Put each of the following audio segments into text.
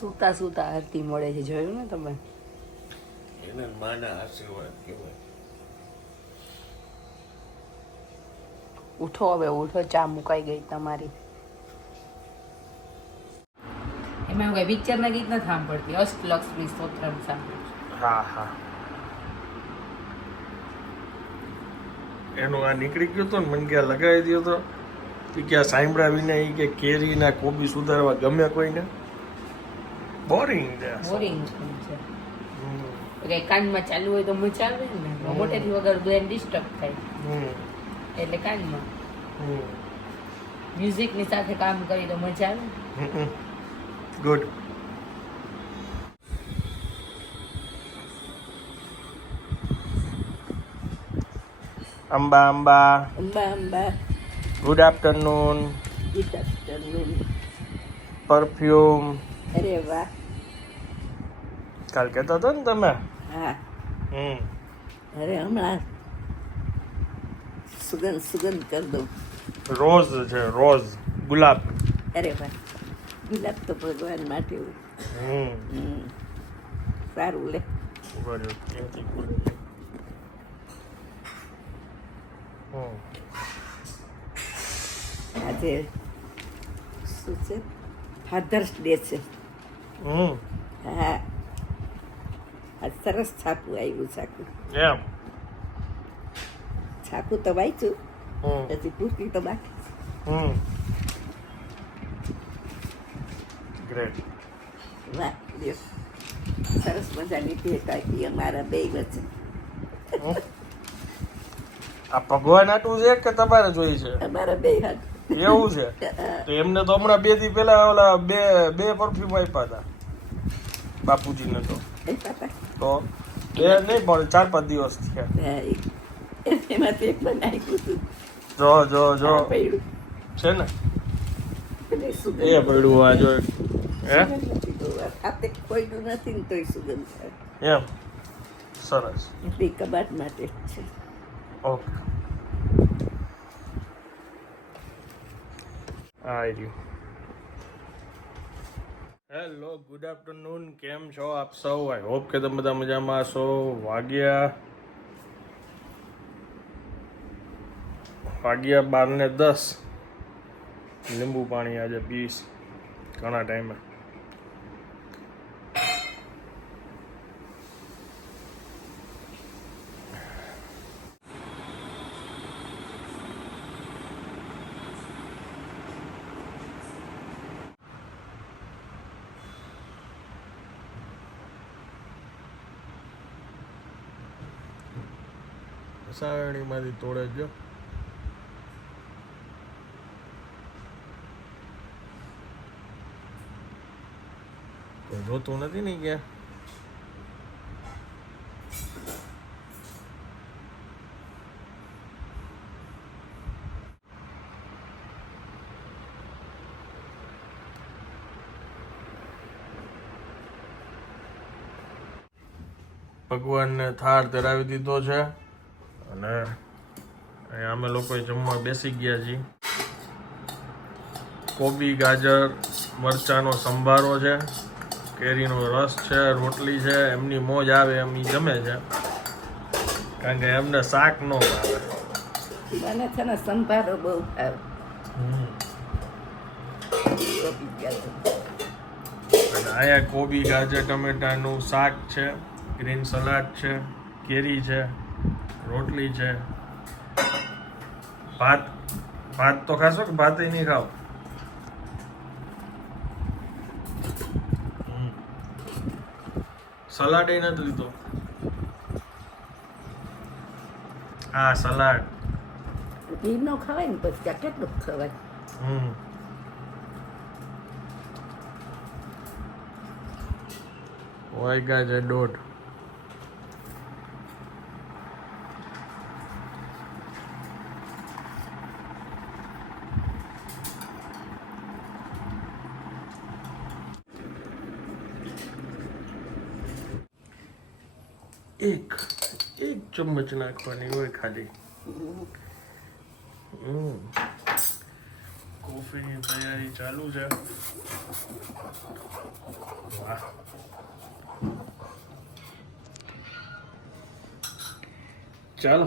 સૂતા સૂતા આરતી મળે છે, જોયું ને તમે? એના માના આશીર્વાદ કહેવાય. ઉઠો હવે ઉઠો, ચા મુકાઈ ગઈ તમારી. એમાં કઈ પિક્ચરના ગીત નથી સાંભળતી, અષ્ટલક્ષ્મી સ્તોત્રમ સાંભળું છું. હા હા, એનું આ નીકળી ગયું તો ને, મને ક્યાં લગાવી દયો તો ક્યાં સાંભળ્યા વિના કે કેરીના કોબી સુધારવા ગમે કોઈને? બોરિંગ છે. બોરિંગ છે. કઈ કાનમાં ચાલુ હોય તો મજા આવે ને, મોટેથી વગર બ્રેન ડિસ્ટર્બ થાય, એટલે કાનમાં મ્યુઝિકની સાથે કામ કરી તો મજા આવે. Good. Amba Amba, Amba Amba, good afternoon. Good afternoon. Perfume. અરે વાહ. કાલ કહેતા હતા ને તમે? હા. અરે હમણાં સુગંધ કરી દઉં. રોઝ છે, રોઝ, ગુલાબ. અરે વાહ, ગુલાબ તો ભગવાન માટે હોય. સારું લે. આજે શું છે? ફાધર્સ ડે છે. હા, આ સરસ છાપું આવ્યું. છાપું તો વાંચ્યું, પછી પૂરતી તો બાકી. ગ્રેટ. વાહ, સરસ મજાની ભેટ આપી અમારા બે વચ્ચે. આ ભગવાન આટલું છે કે તમારે જોઈ છે? અમારા બે હાથ. એવું છે? તો એમને તો હમણાં 2 દી પહેલા ઓલા બે પરફ્યુમ આપ્યા હતા બાપુજીને. તો બે નહીં પણ 4-5 દિવસ થયા. એમાંથી એક બનાવ્યું હતું. જો છે ને એ પડ્યું આ જો. ખાતે કોઈનું નથી ને તોય સુગંધ થાય. એમ સરસ. એટલી કબાટ માટે છે. ઓકે. Hello, good afternoon. કેમ છો આપ સૌ? આઈ હોપ કે તમે બધા મજામાં છો. વાગ્યા 12:10. લીંબુ પાણી આજે પીશ ઘણા ટાઈમે. સારણીમાંથી તોડે જો. કોઈ જોતું નથી ને ક્યાં. ભગવાનને થાળ ધરાવી દીધો છે અને અહીંયા અમે લોકો જમવા બેસી ગયા છીએ. કોબી, ગાજર, મરચાંનો સંભારો છે, કેરીનો રસ છે, રોટલી છે. એમની મોજ આવે એમ જમે છે, કારણ કે એમને શાક ન ભાવે. મને છે ને સંભારો બહુ ભાવે. અને અહીંયા કોબી, ગાજર, ટમેટાનું શાક છે, ગ્રીન સલાડ છે, કેરી છે, રોટલી છે. ભાત તો ખાશો કે ભાત નહીં ખાઓ? સલાડ એ નથી લીધો. હા, સલાડ. ઘી નો ખવાય ને પછી કેટલું ખવાય. વાગ્યા છે 1:30. એક ચમચ નાખવાની હોય ખાલી. કોફીની તૈયારી ચાલુ છે. વાહ. ચાલો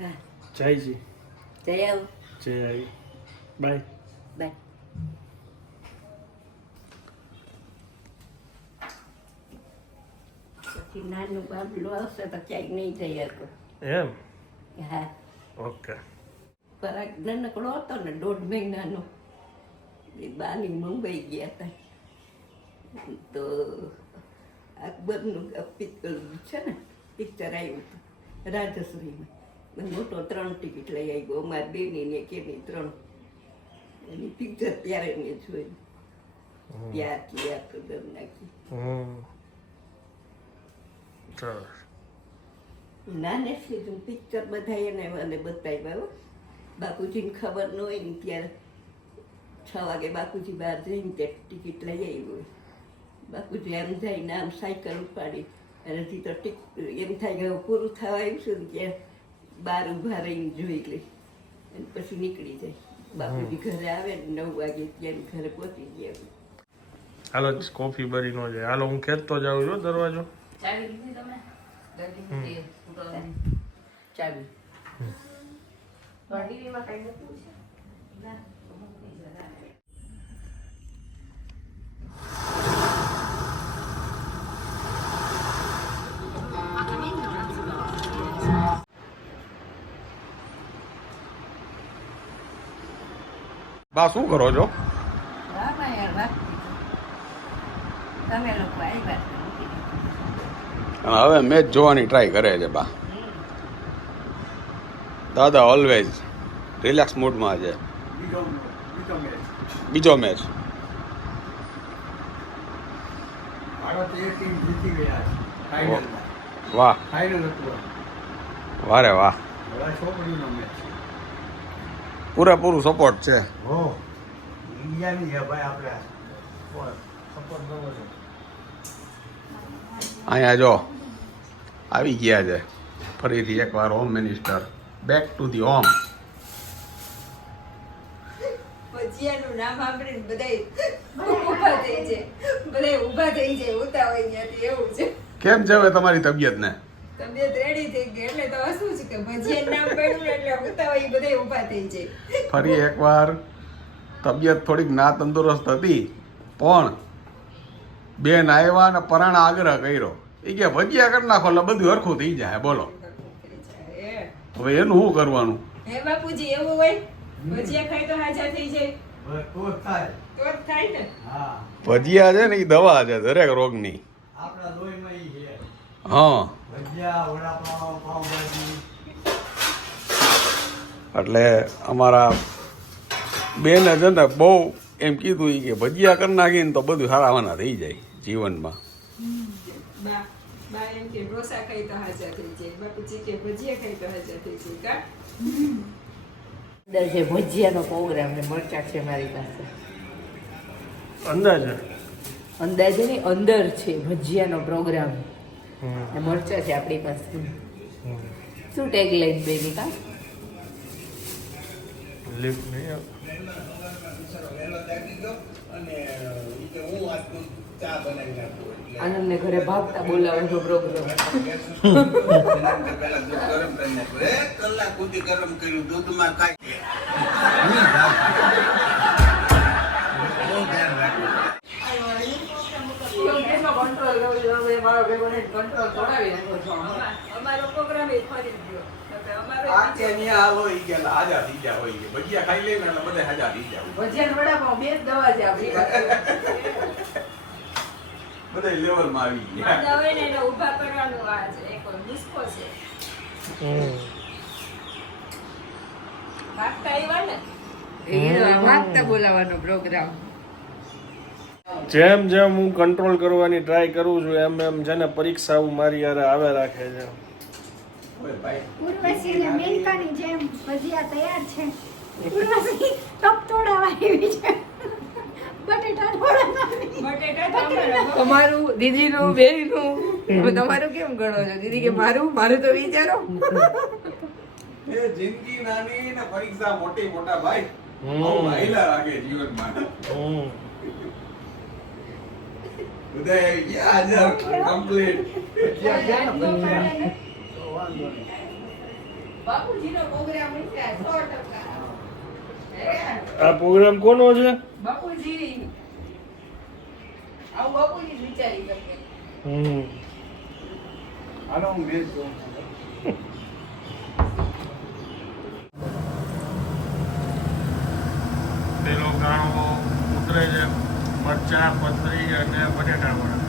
હા જયજી. જય આવ જય આવી. બાય. બાય. પછી નાનું બાબલું આવશે તો ક્યાંય નહીં જઈ શકો. એમ હા ઓકે. પરાગ નાનકડો હતો ને 1.5 મહિનાનો એ બાની મુંબઈ ગયા હતા તો અકબરનું પિક્ચર છે ને પિક્ચર આવ્યું હતું રાજશ્રીમાં મોટો 3 ટિકિટ લઈ આવ્યો અમારી બેની ને કેની 3 એની પિક્ચર ત્યારે મેં જોયું પ્યાર કિયા તો દમ નાખી સરસ. નાને સીધું પિક્ચર બધા એને મને બતાવ્યા બાપુજીને ખબર ન હોય ને ત્યારે 6 વાગે બાપુજી બહાર જઈને તે ટિકિટ લઈ આવ્યું બાપુજી આમ જઈને આમ સાયકલ ઉપાડી અને હજી તો એમ થાય કે પૂરું થવા આવ્યું છે ને ત્યાં બહાર ઊભા રહીને જોઈ લે અને પછી નીકળી જાય બાપુજી ઘરે આવે ને 9 વાગે ત્યાં ઘરે પહોંચી ગયા. હાલો કોફી બરી નો જાય. હાલો હું ખેંચતો જાઉં છું દરવાજો. ચાવી લીધી તમે? ચાવી ટીવીમાં કઈ નતું છે ના બા શું કરો છો? તમે લોકો આવ્યા અને હવે મેચ જોવાની ટ્રાય કરે છે બા. દાદા ઓલવેઝ રિલેક્સ મૂડમાં છે. બીજો મેચ વાહ વારે વાહ પૂરેપૂરું સપોર્ટ છે. અહીંયા જો આવી ગયા છે ફરીથી એકવાર home minister back to the home. ભજીયાનું નામ સાંભળીને બધાય ઊભા થઈ જાય ઉતાવળ ત્યાંથી એવું છે. કેમ છે હવે તમારી તબિયત ને? તબિયત રેડી થઈ ગઈ એટલે તો શું છે કે ભજીયાનું નામ પડ્યું ને એટલે ઉતાવળ બધાય ઊભા થઈ જાય. ફરી એકવાર તબિયત થોડીક ના તંદુરસ્ત હતી પણ બેન આવ્યા ને પરાણા આગ્રહ કર્યો એ કે ભજીયા કરી નાખો એટલે બધું હરખું થઈ જાય. બોલો હવે એનું શું કરવાનું? હે બાપુજી એવું હોય ભજીયા ખાઈ તો હાજા થઈ જાય તો જ થાય ને. ભજીયા છે ને એ દવા છે દરેક રોગની. હા એટલે અમારા બેન છે ને બહુ એમ કીધું કે ભજીયા કરી નાખીને તો બધું સારાવાના થઈ જાય જીવનમાં. બા એમ કે ઢોસા ખાઈ તો હાજા થઈ જાય બાપુજી કે ભજીયા ખાઈ તો હાજા થઈ જાય કા અંદર છે ભજીયાનો પ્રોગ્રામ ને મરચા છે મારી પાસે અંદાજે ની અંદર છે ભજીયાનો પ્રોગ્રામ ને મરચા છે આપણી પાસે. શું ટેગ લાઈન બેની કા લીક નહીં આનંદને ઘરે ભાગતા બોલાવવાનો પ્રોગ્રામ. કલાક સુધી ગરમ કર્યું દૂધમાં કાઢી અમારો પ્રોગ્રામ એ ફરી ગયો ભજીયા ખાઈ લઈને એટલે બધા હાજા થઈ જાય. ભજીયા વડાપાવ બે જ દવા છે આપણી પાસે. બધા લેવલમાં આવી ગયા. માંદા હોય ને એને ઊભા કરવાનું આ છે એક નિસ્કો છે ભાગતા આવ્યા ને ભાગતા બોલાવવાનો પ્રોગ્રામ. જેમ જેમ હું કંટ્રોલ કરવાની ટ્રાય કરું છું એમ એમ છે ને પરીક્ષા મારી યારે આવે રાખે છે. ઉર્વશીને મેનકાની જેમ ભજીયા તૈયાર છે. ઉર્વશી ટપ તોડાવા આવી છે. બટેટા તોડાવાની. બટેટા તો અમારા તમારું દીદીનું બેયનું હવે તમારું કેમ ગણો છો? દીદી કે મારું તો વિચારો. એ જિંદગી નાની ને પરીક્ષા મોટી મોટા ભાઈ. આવું હાઈલા રાખે જીવનમાં બધા આવી ગયા હાજર કમ્પ્લીટ બાપુજીનો પ્રોગ્રામ છે 100%. આ પ્રોગ્રામ કોનો છે? બાપુજી આવું બાપુજી જ વિચારી શકે. હાલો હું મેચ જોઉં પેલો ગાણો ઉતરે છે મરચા પતરી અને બટેટા વડા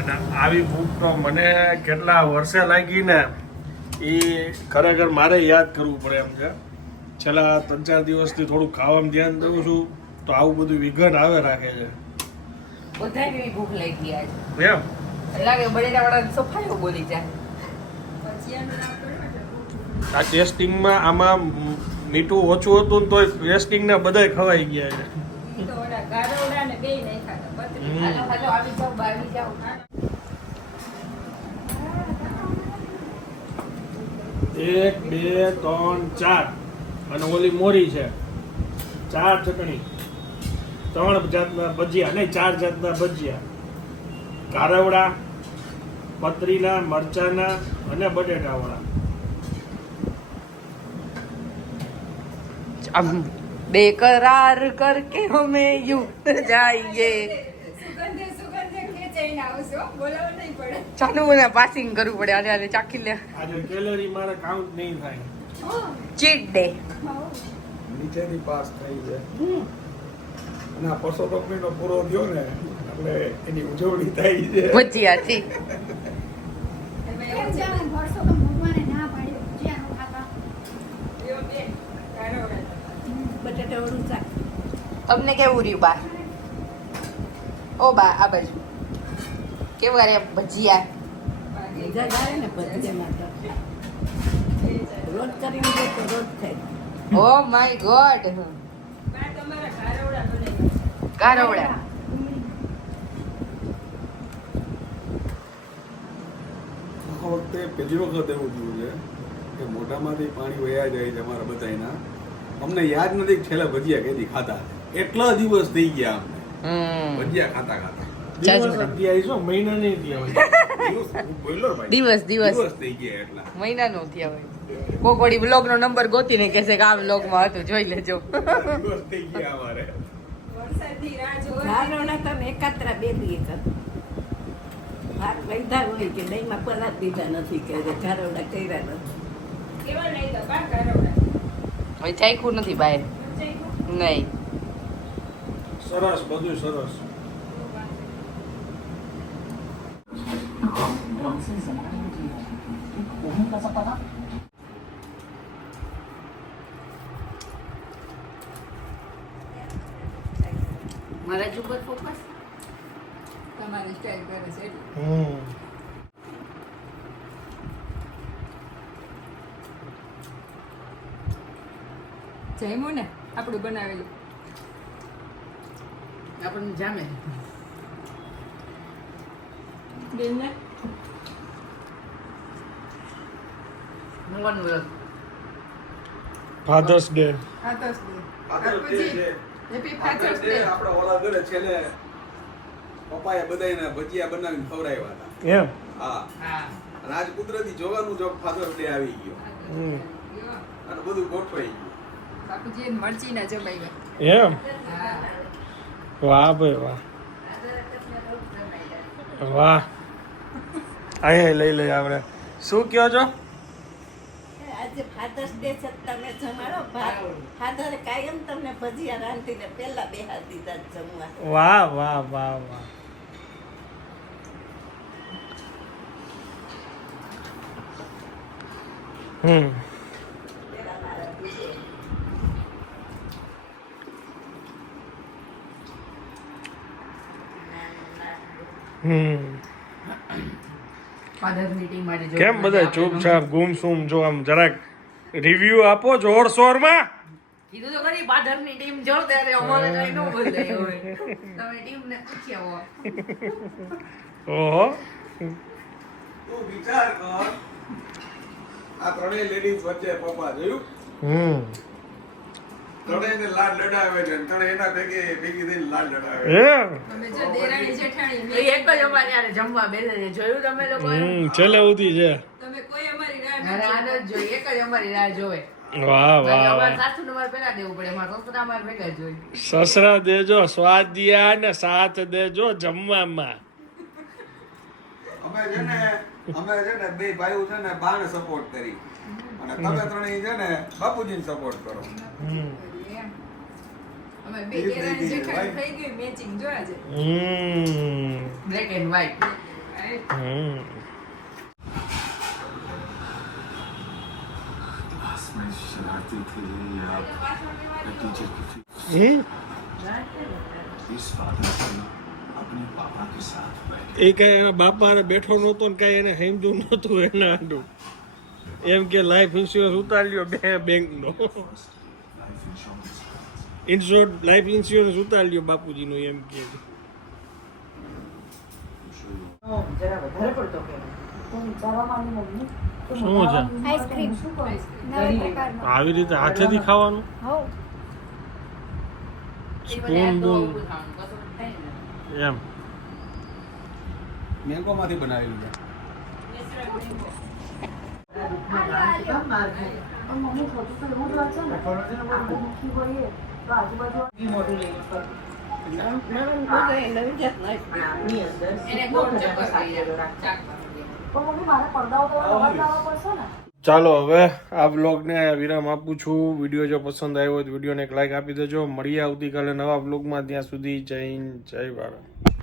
અને આવી ભૂખ તો મને કેટલા વર્ષે લાગી ને એ ખરેખર મારે યાદ કરવું પડે એમ છે. છેલ્લા 3-4 દિવસથી થોડું ખાવામાં ધ્યાન દઉં છું તો આવું બધું વિઘન આવે રાખે છે બધાય કેવી ભૂખ લાગી આજ. એમ લાગે બટેટા વડા સફાઈઓ બોલી જાય. ભજીયાનું નામ પડ્યું. આ ટેસ્ટિંગમાં આમાં મીઠું ઓછું હતું ને તોય ટેસ્ટિંગના બધાય ખવાઈ ગયા છે. ઈ તો ઓલા ગારોડા ને બેય નહીં ખાતા. પતરી. હાલો હાલો આવી જાઓ આવી જાઓ. 1 2 3 4 અને ઓલી મોરી છે 4 ચટણી 3 જાતના ભજીયા નહીં 4 જાતના ભજીયા કારવડા પતરીના મરચાના અને બટેટાવાળા બેકરાર કરકે હમે યુ જાઈએ. સુગંધે સુગંધે ખેંચાઈને આવશો બોલાવો નહીં પડે ચાલુ મને પાસિંગ કરવું પડે. આને આને ચાખી લે. આજે કેલરી મારે કાઉન્ટ નહીં થાય ચીટ ડે. નીચેથી પાસ થઈ જાય અને આ પરસો ટોપલીનો પૂરો થયો ને એટલે એની ઉજવણી થાય છે ભજીયા થી. કેમ જાણે વર્ષો તો ભગવાને ના પાડ્યું જ્યાં નો ખાતા બટાટા વડું શાક. તમને કેવું રહ્યું બા? ઓ બા આ બાજુ કેવું રે ભજીયા? મજા જ આવે ને ભજીયામાં તો. રોજ કરીને દે તો રોજ થાય. Oh my God. કારવડા. આ વખતે પહેલી વખત એવું થયું છે કે મોઢામાંથી પાણી વયા જાય છે અમારા બધાયના. અમને યાદ નથી કે છેલ્લા ભજીયા કેદી ખાધા. એટલા દિવસ થઈ ગયા અમને ભજીયા ખાતા ખાતા. દિવસ અગિયાર છો મહિના નહીં થયા હોય દિવસ હું બોલ્યો ભાઈ. દિવસ દિવસ થઈ ગયા એટલા. મહિના નો થયા હોય. કોકડી બ્લોગ નો નંબર ગોતીને કહેશે કે આ બ્લોગ માં હતું જોઈ લેજો. દિવસ થઈ ગયા અમારે. વરસાદની રાહ જોવા. ધારોના તમે એકાત્રા બે દી એક ભાગ લીધા હોય કે દહીંમાં પલાટ દીધા નથી કે ધારોડા કર્યા નથી. કેવા નહીં તો બા કારવડા. હવે ચાખ્યું નથી બહાર. નહીં. સરસ બધું સરસ મારા જ ઉપર ફોકસ. તમારી સ્ટાઈલ કરે છે એટલે. જમ્યું ને આપણું બનાવેલું. આપણને જામે. બેન ને father's day happy father's day. આપણા ઓલા ઘરે છેલ્લે પપ્પાએ બધાયને ભજીયા બનાવીને ખવડાવ્યા હતા. એમ હા હા. અને આજ કુદરતી જોવાનું જો ફાધર્સ ડે આવી ગયો અને બધું ગોઠવાઈ ગયું. બાપુજી મરચી ના જમાઈ. એમ હા. વાહ ભાઈ વાહ વાહ અહીંયા લઈ લઈ આપણે શું કહો છો આજે ફાધર્સ ડે છે તમે જમાડો ફાધરે કાયમ તમને ભજીયા રાંધીને પહેલા બેહાર દીધા જ જમવા. વાહ વાહ વાહ વાહ ફાધર્સ મીટિંગ માટે જો. કેમ બધા ચૂપચાપ ગુમસુમ જો આમ જરાક રિવ્યુ આપો જોર શોરમાં કીધું તો ખરી ફાધર્સ ની ટીમ જો ત્યારે અમારે કઈ ન બોલે હોય. તમે ટીમ ને પૂછી આવો. ઓહો તું વિચાર કર આ ત્રણેય લેડીઝ વચ્ચે પપ્પા જોયું તણે લાડ લડાવે છે તણે એના ભેગી થઈને લાડ લડાવે હે અમે જો દેરાણી જેઠાણી એ એક જ અમારે યારે જમવા બેસે છે જોયું તમે લોકો છેલ્લે ઉધી છે તમે કોઈ અમારી રાહ અરે આ નથી જ જોઈએ એક જ અમારી રાહ જોવે વાહ વાહ અમારે વાહ સાસુ અમારે પેલા દેવું પડે અમારે સસરા અમારે ભેગા જોઈ સસરા દેજો સ્વાદિયા ને સાથ દેજો જમવામાં અમે છે ને બે ભાઈઓ છે ને બાને સપોર્ટ કરી અને તમે ત્રણેય છે ને બાપુજીને સપોર્ટ કરો અમે બે દેરાણી જેઠાણી થઈ ગઈ મેચિંગ જો આજે બ્લેક એન્ડ વ્હાઈટ में शरारती थे या टीचर की थी इस फादर से अपने पापा के साथ बैठे એ કઈ એના બાપા બેઠો નહોતો ને કઈ એને સમજ્યું નહોતું એના આંડું એમ કે લાઈફ ઇન્સ્યોરન્સ ઉતારી લ્યો બેંક નો लाइफ इंश्योरेंस લાઈફ ઇન્સ્યોરન્સ ઉતારી લ્યો બાપુજીનો એમ કે જરા વધારે પડતો કે શું છે આઈસ્ક્રીમ નવા પ્રકારનો આવી રીતે હાથેથી ખાવાનું હો સ્પૂન બૂન એમ મેંગો માંથી બનાવેલું છે નવી જાતના એને ગોળ ચક્કર થઈ જાય ચાક ચાલો હવે આ વ્લોગને વિરામ આપું છું વિડીયો જો પસંદ આવ્યો હોય તો વિડીયોને એક લાઈક આપી દેજો મળીએ આવતીકાલે નવા વ્લોગમાં ત્યાં સુધી જય હિન્દ જય ભારત